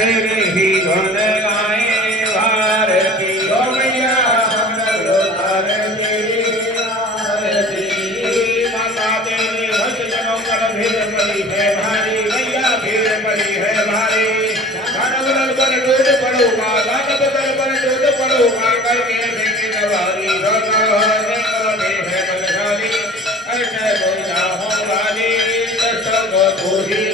तेरे ही गुण गाए भारती ओ मैया हम तार तेरी आरती माता तेरे भक्तजनों पर भीड़ पड़ी है भारी मैया भीड़ पड़ी है भारी दानव पर डूब पड़ूंगा दानव पर डूब पड़ूंगा करके देखे दवारी रोना होने है बलशाली ऐसे बोला हो वाली दसों को तू ही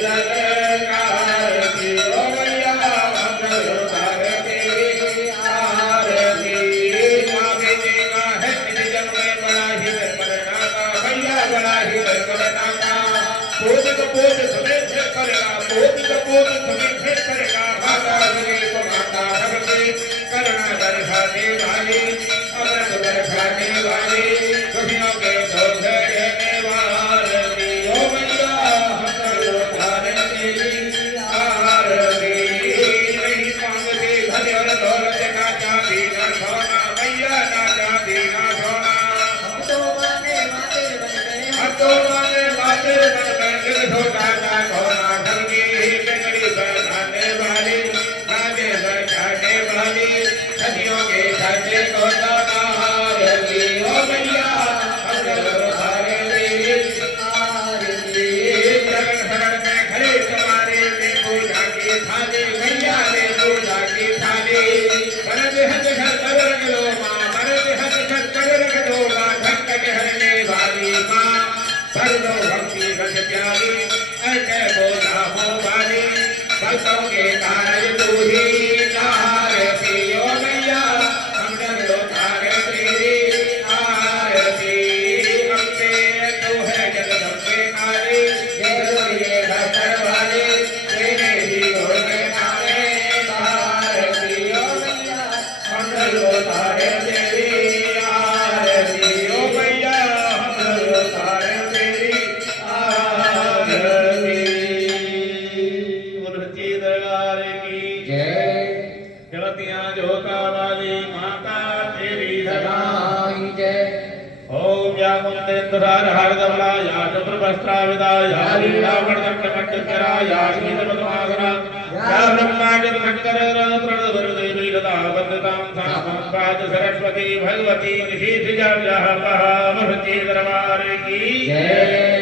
सरस्वती भगवती निषेध दरबार की जय।